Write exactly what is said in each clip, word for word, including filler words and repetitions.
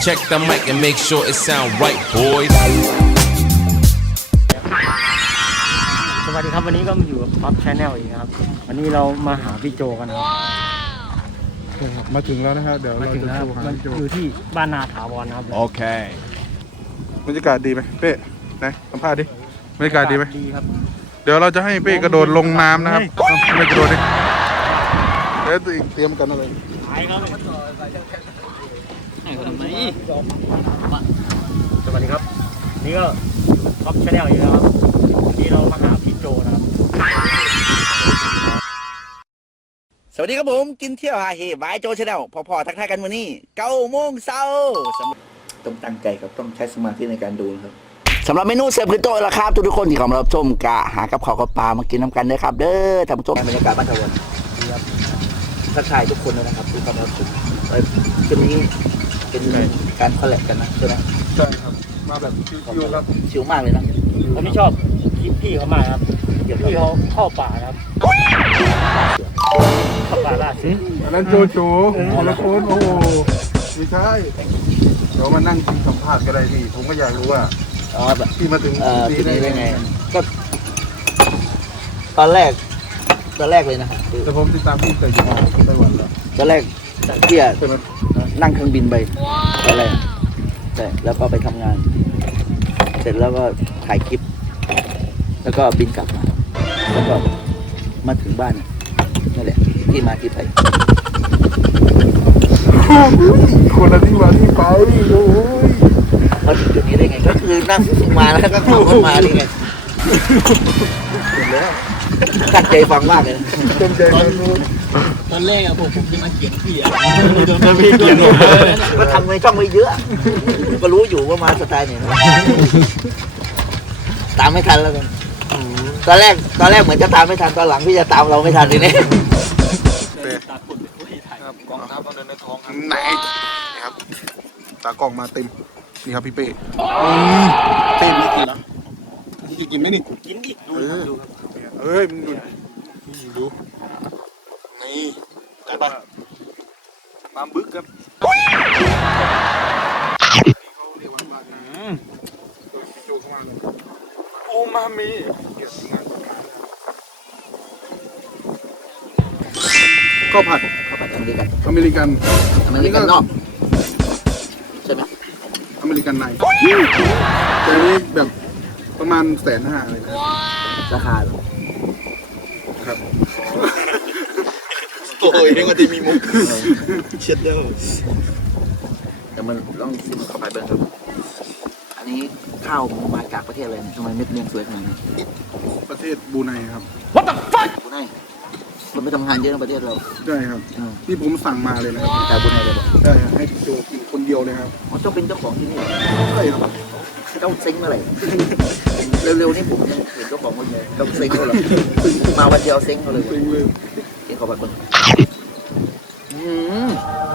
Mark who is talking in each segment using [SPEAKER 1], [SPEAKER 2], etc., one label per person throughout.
[SPEAKER 1] Check the mic and make sure it sound right, boys.
[SPEAKER 2] สวัสดีครับวันนี้ก็มาอยู่กับท็อปชาแนลอีกนะครับวันนี้เรามาหาพี่โจกันนะครับ
[SPEAKER 3] มาถึงแล้วนะครับเดี๋ยว
[SPEAKER 2] มา
[SPEAKER 3] เรา
[SPEAKER 2] ถึง
[SPEAKER 3] จะ
[SPEAKER 2] แล้ว
[SPEAKER 3] โชว์หา
[SPEAKER 2] มัน
[SPEAKER 3] พี่โจ
[SPEAKER 2] อยู่ที่บ้านนาถาวรนะครับ
[SPEAKER 1] โอเค
[SPEAKER 3] บรรยากาศดีไหมเป้ไหนสัมภาษณ์ดิบรรยากาศดีไหม
[SPEAKER 2] ดีครับ
[SPEAKER 3] เดี๋ยวเราจะให้เป้กระโดดลงน้ำนะครับเอาไม่กระโดดดิเดี๋ยวตัวเองเตรียมกันอะไร
[SPEAKER 2] หายครับสวัสดีครับนี่ก็ท็อปชาแนลอีกแล้วครับวันนี้เรามาหาพี่โจนะครับ
[SPEAKER 4] สวัสดีครับผมกินเที่ยวฮาเฮบายโจชาแนลพอๆทักทายกันวันนี้เก้าโมงเช้าต้องตั้งใจครับต้องใช้สมาธิในการดูครับสำหรับเมนูเสิร์ฟคือโต๊ะละครับทุกๆคนที่เข้ามารับชมกะหากับข้าวกับปลามากินน้ำกันด้วยครับเด้อท่านผู้ชมบรรยากาศบ้านทวนทักทายทุกคนเลยนะครับทุกคนรับชมคืนนี้เป็นการคอลแลบกันนะใช่ไหม
[SPEAKER 3] ใช่ครับมาแบบชิวๆครับ
[SPEAKER 4] ชิลมากเลยนะ
[SPEAKER 2] ผมไม่ชอบคลิปพี่เขามากครับพี่เขาเข้าป่านะครับเข้าป่าล่าสุด
[SPEAKER 3] อันนั้นโจโจคนละคนโอ้โหไม่ใช่เดี๋ยวมานั่งกินสัมภาษณ์ก็ได้พี่ผมก็อยากรู้ว่า
[SPEAKER 4] อ๋อแบบ
[SPEAKER 3] พี่มาถึง
[SPEAKER 4] เอ่อที่นี่ได้ไงก็ตอนแรกตอนแรกเลยนะครับ
[SPEAKER 3] แต่ผมติดตามพี่แต่อยู่ไต้หวันแล้ว
[SPEAKER 4] ตอนแรกพี่อะ
[SPEAKER 3] ใช่ไหม
[SPEAKER 4] นั่งเครื่องบินไปตอนแรกใช่แล้วก็ไปทำงาน เสร็จแล้วก็ถ่ายคลิป แล้วก็บินกลับมา แล้วก็มาถึงบ้านนั่นแหละที่มาที่ไป
[SPEAKER 3] คนละที่มาที่ไปโอ้ย
[SPEAKER 4] มาถึงจุดนี้ได้ไง ก็คือนั่งมาแล้วก็ขับรถมานี่ไงตั้งใจฟังมากเลย
[SPEAKER 3] เต็มใจครับ
[SPEAKER 5] ตอนแรกอะผมผมจะมาเขียนพี่อะ
[SPEAKER 4] พี่เขียนก็ทำในช่องไว้เยอะ ก็รู้อยู่ว่ามาสไตล์เนี่ยตามไม่ทันแล้วกันตอนแรกตอนแรกเหมือนจะตามไม่ทันตอนหลังพี่จะตามเราไม่ทันเลยเนี่ย
[SPEAKER 3] ครับกองทัพต้องเดินในท้องครับไหนนี่ครับตากล้องมาเต็มนี่ครับพี่เป้เป้มีกินเหรอพี่กินไหมนี่
[SPEAKER 2] กินดิดู
[SPEAKER 3] เอ
[SPEAKER 2] ครับ
[SPEAKER 3] อ
[SPEAKER 2] ดูครับ
[SPEAKER 3] เอ้ยมึงดูดูนี่จัดไปปลาบึกครับโอมามิข้าวผัด
[SPEAKER 4] เขาไปอเมริกัน
[SPEAKER 3] อเมริกัน
[SPEAKER 4] อเมริกันนอกใช่ไหม
[SPEAKER 3] อเมริกันในแต่อันนี้แบบประมาณแสนห้าเลยนะ
[SPEAKER 4] ราคาเหรอ
[SPEAKER 3] ครับ
[SPEAKER 5] โอ้ยยังก็จะมีมุกเช็ดเด้อ
[SPEAKER 4] แต่มันต้องซิมเข้าไปเบิ้งครับอันนี้ข้าวมาจากประเทศอะไรเนี่ยทำไมเม็ดเนียนสวยขนาดนี้
[SPEAKER 3] ประเทศบรูไนครับ
[SPEAKER 4] บุไนคนไม่ทำงานเยอะในประเทศเรา
[SPEAKER 3] ใช่ครับ
[SPEAKER 4] อืม
[SPEAKER 3] ที่ผมสั่งมาเลยนะครับ
[SPEAKER 4] แต่บุไนเลยบอก
[SPEAKER 3] ใช่ครับให้พี่โจกินคนเดียวเลยครับ
[SPEAKER 4] อ๋อเจ้าเป็นเจ้าของที่นี่
[SPEAKER 3] ใช่ครับ
[SPEAKER 4] เจ้าเซ็งเมื่อไหร่เร็วๆนี่ผมยังเห็นเจ้าของคนเดียวเจ้าเซ็งเขาเหรอมาวันเดียวเซ็งเขาเลย
[SPEAKER 3] จริงเลย
[SPEAKER 4] เห็นเขาแบบคนอืม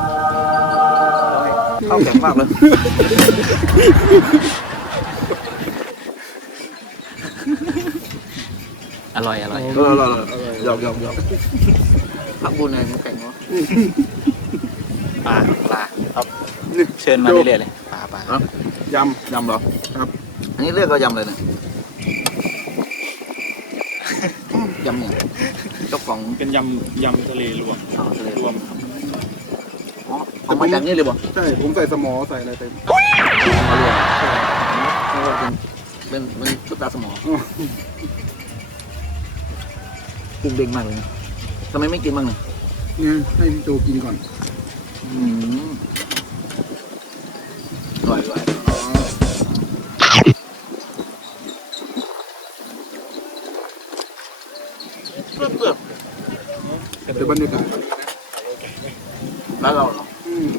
[SPEAKER 4] ข้าวแข็งมากเลยอร่อยอร่อย
[SPEAKER 3] อร่อยอร่อยหยอกหยอกหยอก
[SPEAKER 4] ผักบุญอะไรมันแข็งเนาะ
[SPEAKER 5] ปลาปลา
[SPEAKER 3] นี่
[SPEAKER 5] เชิญมาเรื่อยๆเลยปลาปลาย
[SPEAKER 3] ำยำเหรอครับ
[SPEAKER 4] อันนี้เรียกว่ายำเลยนะยำเนี่ยเจ้าของ
[SPEAKER 5] เป็นยำยำทะเลรวม
[SPEAKER 4] อ๋อทะเล
[SPEAKER 5] รวม
[SPEAKER 4] อ๋อเอามาจากนี่เลยบ่
[SPEAKER 3] ใช่ผมใส่สมอใส่อะไรเต็ม
[SPEAKER 4] เอารวมเพราะว่าเป็นเป็นเป็นชุดตาสมองกุ้งเด้งมากเลยนะทำไมไม่กินบ้างเนี่ย
[SPEAKER 3] เนี่ยให้พี่โจกินก่อน
[SPEAKER 4] อืมอร่อยอร่อย
[SPEAKER 3] เดี๋ยวบรรยากาศ
[SPEAKER 4] แล้วเราเหรอ
[SPEAKER 3] อืม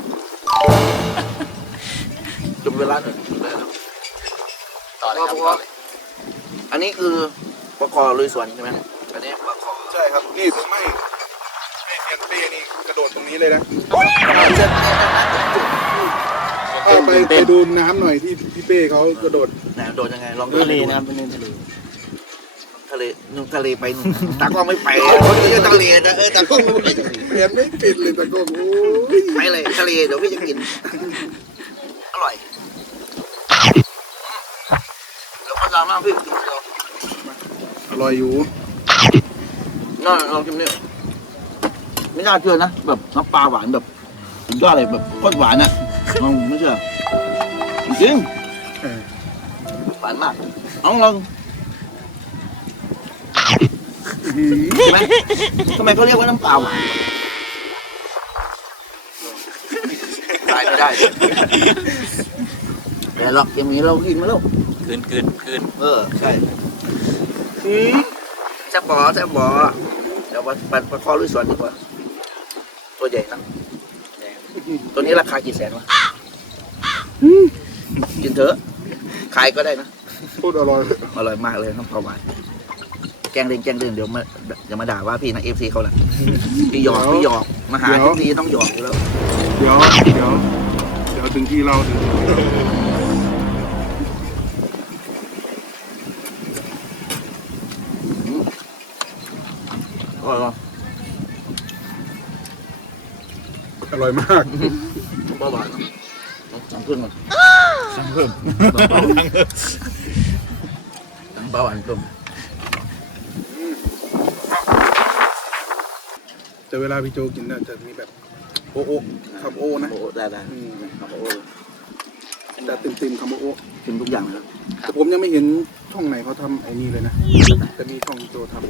[SPEAKER 4] จุ่มเวลาหน่อยจุ่มเวลาต่อเลยครับต่อเลยอันนี้คือปลาคอลุยสวนใช่ไหมอันนี้ปลาคอ
[SPEAKER 3] ใช่ครับนี่ถึงไม่ไม่เสียนเป้นี่กระโดดตรงนี้เลยนะ
[SPEAKER 4] เส้นนี้นะ
[SPEAKER 3] พาไปไปดูน้ำหน่อยที่พี่เป้เขากระโดด
[SPEAKER 4] ไหนโดนยังไงลองดู
[SPEAKER 2] ทะเลนะครับเป็นเรื่องทะเล
[SPEAKER 4] ทะเลนุ่งทะเลไปนุ่งตากล้องไม่ไปคนนี้ก็ทะเลนะเออตากล้องไม่ไป
[SPEAKER 3] เปลี่ยนไม่ปิดเลยตะโกนโอ้ย
[SPEAKER 4] ไปเลยทะเลเดี๋ยวพี่จะกินร่อยแล้วก็ดามากพี่กินเดียว
[SPEAKER 3] อร่อยอยู่
[SPEAKER 4] น่าลองชิมนี่ไม่น่าเชื่อนะแบบน้ำปลาหวานแบบสุดยอดเลยแบบโคตรหวานอ่ะลองไม่เชื่อจริง
[SPEAKER 3] เออ
[SPEAKER 4] หวานมากลองลองใช่ไหมทำไมเขาเรียกว่าน้ำปลาหวานตายไม่ได้แต่หรอกอย่างนี้เรากินมาแล้ว
[SPEAKER 5] คืนคืนคืน
[SPEAKER 4] เออใช่แซ่บบอแซ่บบอเดี๋ยวไปไปไปคอลุยสวนดีกว่าตัวใหญ่นะตัวนี้ราคากี่แสนวะกินเถอะขายก็ได้นะ
[SPEAKER 3] พูดอร่อย
[SPEAKER 4] อร่อยมากเลยน้ำปลาหวานแกงเล่นแกงเล่นเดี๋ยวมาอย่ามาด่าว่าพี่นะเอฟซีเขาแหละพี่หยอกพี่หยอกมาหาทุกทีต้องหยอกอยู่แล้ว
[SPEAKER 3] เดี๋ยวเดี๋ยวเดี๋ยวถึงที่เราถึงที่เรา
[SPEAKER 4] อร่อย
[SPEAKER 3] อร่อยมาก
[SPEAKER 4] น้ำปลาหวานสั่งขึ้นมาสั่งเพิ่มน้ำปลาหวานเพิ่ม
[SPEAKER 3] แต่เวลาพี่โจกินน่ะจะมีแบบโอโอคำโอนะ
[SPEAKER 4] โอ้ได้ได้
[SPEAKER 3] อืม
[SPEAKER 4] โอ้
[SPEAKER 3] แต่เต็มเต็มๆคำว่าโอ
[SPEAKER 4] ชิมทุกอย่างนะครับ
[SPEAKER 3] แต่ผมยังไม่เห็นช่องไหนเขาทำไอ้นี่เลยนะแต่มีช่องพี่โจทำ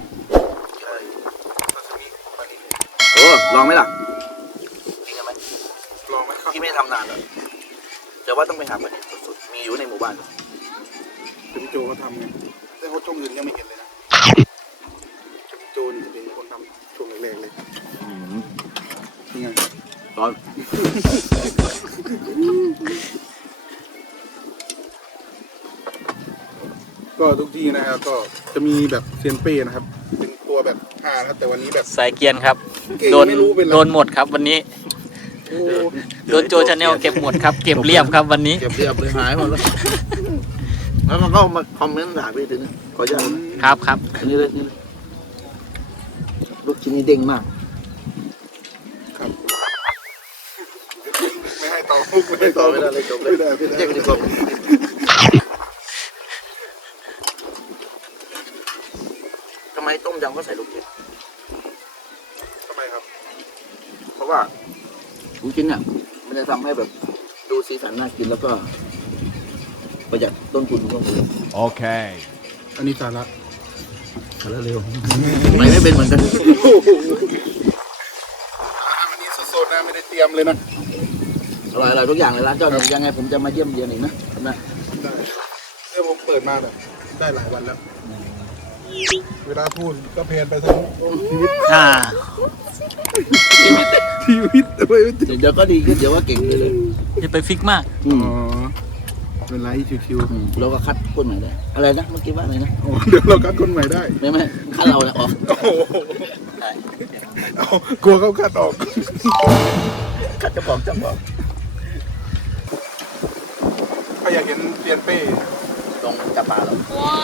[SPEAKER 4] โอ้ลองไหมล่ะจริงไหม
[SPEAKER 3] ลองไหมครับ
[SPEAKER 4] ที่ไม่ทำนานแล้วแต่ว่าต้องไปหาประเด็นสุดๆมีอยู่ในหมู่บ้าน
[SPEAKER 3] แต่พี่โจเขาทำไงแต่เขาช่องอื่นยังไม่เห็นเลยนะพี่โจนี่จะเป็นคนทำช่วงแรกๆเลยนี่ไง
[SPEAKER 4] ร้อน
[SPEAKER 3] ก็ทุกที่นะครับก็จะมีแบบเซียนเป้นะครับ เป็นตัวแบบห้านะครับแต่วันนี้แบบ
[SPEAKER 5] สายเกียนครับ
[SPEAKER 3] เก่ง
[SPEAKER 5] โดน
[SPEAKER 3] ไม่รู้เป็นไร
[SPEAKER 5] โดนหมดครับวันนี้
[SPEAKER 3] โอ้
[SPEAKER 5] โดนโจชาแนลเก็บหมดครับ เก็บเรียบครับวันนี้
[SPEAKER 4] เก็บเรียบเลยหายหมดแล้วแล้วมันก็มาคอมเมนต์ด่าพี่ถึงขออนุญาตนะครับ
[SPEAKER 5] ครับ
[SPEAKER 4] อันนี้เลยนี่เลยลูกชิ้นนี้เด้งมาก
[SPEAKER 3] ครับไม่ให้ต่อมุกไม่ให้ต่อ
[SPEAKER 4] ไม่ได้เลยจบเลย
[SPEAKER 3] ไม่ได้ไม่ได้
[SPEAKER 4] เจ๊กันดีกว่าทำไมต้มยำเขาใส่ลูกชิ้น
[SPEAKER 3] ทำไมครับ
[SPEAKER 4] เพราะว่าลูกชิ้นเนี่ยมันจะทำให้แบบดูสีสันน่ากินแล้วก็ ประหยัดต้นทุนของเรา
[SPEAKER 1] Okay.
[SPEAKER 3] อันนี้สาระ
[SPEAKER 4] แล้วเร็วไปไม่เป็นเหมือนกัน
[SPEAKER 3] อันนี้สดๆนะไม่ได้เตรียมเลยนะ
[SPEAKER 4] อร่อยอร่อยทุกอย่างเลยร้านเจ้าเนี่ยยังไงผมจะมาเยี่ยมเยียนอีกนะนะ
[SPEAKER 3] ได้เดี๋ยวผมเปิดมาแบบได้หลายวันแล้ว เวลาพูดก็เพลินไปทั้งชีวิต
[SPEAKER 5] อ่า
[SPEAKER 3] ชีวิตไปไม่ถึง
[SPEAKER 4] เดี๋ยวก็ดีขึ้นเดี๋ยวว่าเก่งเลยเลย
[SPEAKER 5] อย่าไปฟิกมาก
[SPEAKER 4] อืม
[SPEAKER 3] อ๋อเป็นไรชิว
[SPEAKER 4] อืมแล้วก็คัดคนใหม่ได้อะไรนะเมื่อกี้ว่าอะไรนะ
[SPEAKER 3] ๆอ๋อเดี๋ยวเราคัดคนใหม่ได้
[SPEAKER 4] ไม่ไม่คัดเราเนี่ยออก
[SPEAKER 3] โอ้โหเอากลัวเขาคัดออก
[SPEAKER 4] คัดเจ้าของเจ้าของ
[SPEAKER 3] ถ้าอยากเห็นเซียนเป้
[SPEAKER 4] ตรงจับปลาเรา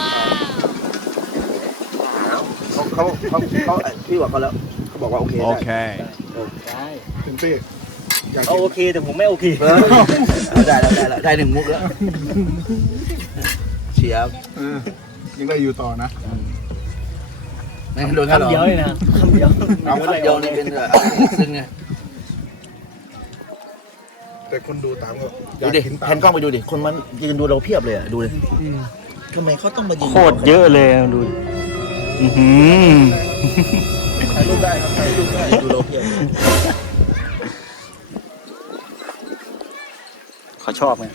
[SPEAKER 4] เขาเขาเขาเขาพี่บอกเขาแล้วเขาบอกว่าโอเคได้
[SPEAKER 1] Okay.
[SPEAKER 5] ได้
[SPEAKER 3] เซียนเป้อยาก
[SPEAKER 2] เอา
[SPEAKER 3] เห็น
[SPEAKER 2] โอเคแต่ผมไม่โอเค
[SPEAKER 4] เออได้แล้วได้แล้วได้หนึ่งมุกแล้วเชียบ
[SPEAKER 3] เออยังได้อยู่ต่อนะ
[SPEAKER 4] ไม่งั้นโดนคัดออก
[SPEAKER 2] คำเดียวเลยนะคำเดียว
[SPEAKER 4] เอาคัดเดียวนี่เป็นแบบซึ่งไง
[SPEAKER 3] แต่คนดูตามก็อ
[SPEAKER 4] ดู
[SPEAKER 3] ยาก
[SPEAKER 4] ดิ
[SPEAKER 3] เห็น
[SPEAKER 4] แผ
[SPEAKER 3] ตาม
[SPEAKER 4] นกล้องไปดูดิคนมันยืนดูเราเพียบเลยอ่ะดูเลย
[SPEAKER 3] อืม
[SPEAKER 4] ทำไมเขาต้องมายืน
[SPEAKER 2] โคตรเยอะเลยดูอือหือ
[SPEAKER 3] ถ่ายรูปได้ครับถ่ายรูปได้
[SPEAKER 4] ดูเราเพียบ
[SPEAKER 2] เขาชอบไง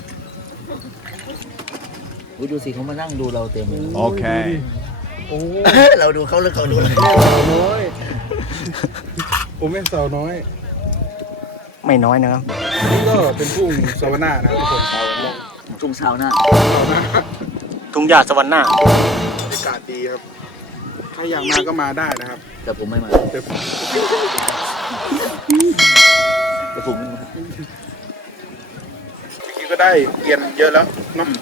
[SPEAKER 4] อุ๊ยดูสิเขามานั่งดูเราเต็มเลย
[SPEAKER 1] Okay.
[SPEAKER 3] โอ้
[SPEAKER 4] เราดูเขาหรือเขาดูเรา
[SPEAKER 3] น้อยโอ้แม่สาวน้อย
[SPEAKER 2] ไม่น้อยนะครับ
[SPEAKER 3] นี่ก็เป็นทุ่งสวรรค์นะครับทุกคน
[SPEAKER 4] ทุ่งเช้าหน้า
[SPEAKER 3] สาวนา
[SPEAKER 2] ทุ่งหญ้าสวรรค์หน้า
[SPEAKER 3] บรรยากาศดีครับใครอยากมาก็มาได้นะครับ
[SPEAKER 4] แต่ผมไม่มา
[SPEAKER 3] แต่
[SPEAKER 4] แต่ผมไม่มา
[SPEAKER 3] จริงๆก็ได้เกียนเยอะแล้วเนาะ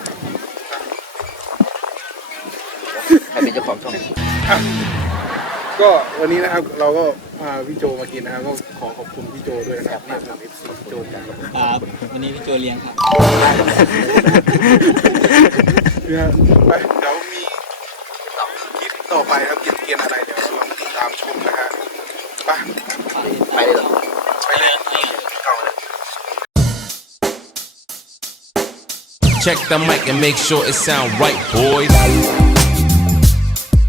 [SPEAKER 4] ใครเป็นเจ้าของช่อง
[SPEAKER 3] อ่ะก็วันนี้นะครับเราก็พาพี่โจมากินนะครับก็ขอขอบคุณพี่โจด้วยนะครับเนี่ยผมเอฟซีพี่โจกัน
[SPEAKER 5] ครับ วันนี้พี่โจเลี้ยงครับ
[SPEAKER 3] เนี่ยไปเดี๋ยวมีคลิปต่อไปครับเกียนเกียนอะไรเดี๋ยวเราลองติดตามชมนะฮะไป
[SPEAKER 4] ไปเลยเหรอ
[SPEAKER 3] ไปเลย
[SPEAKER 1] Check the mic and make sure it sound right, boys.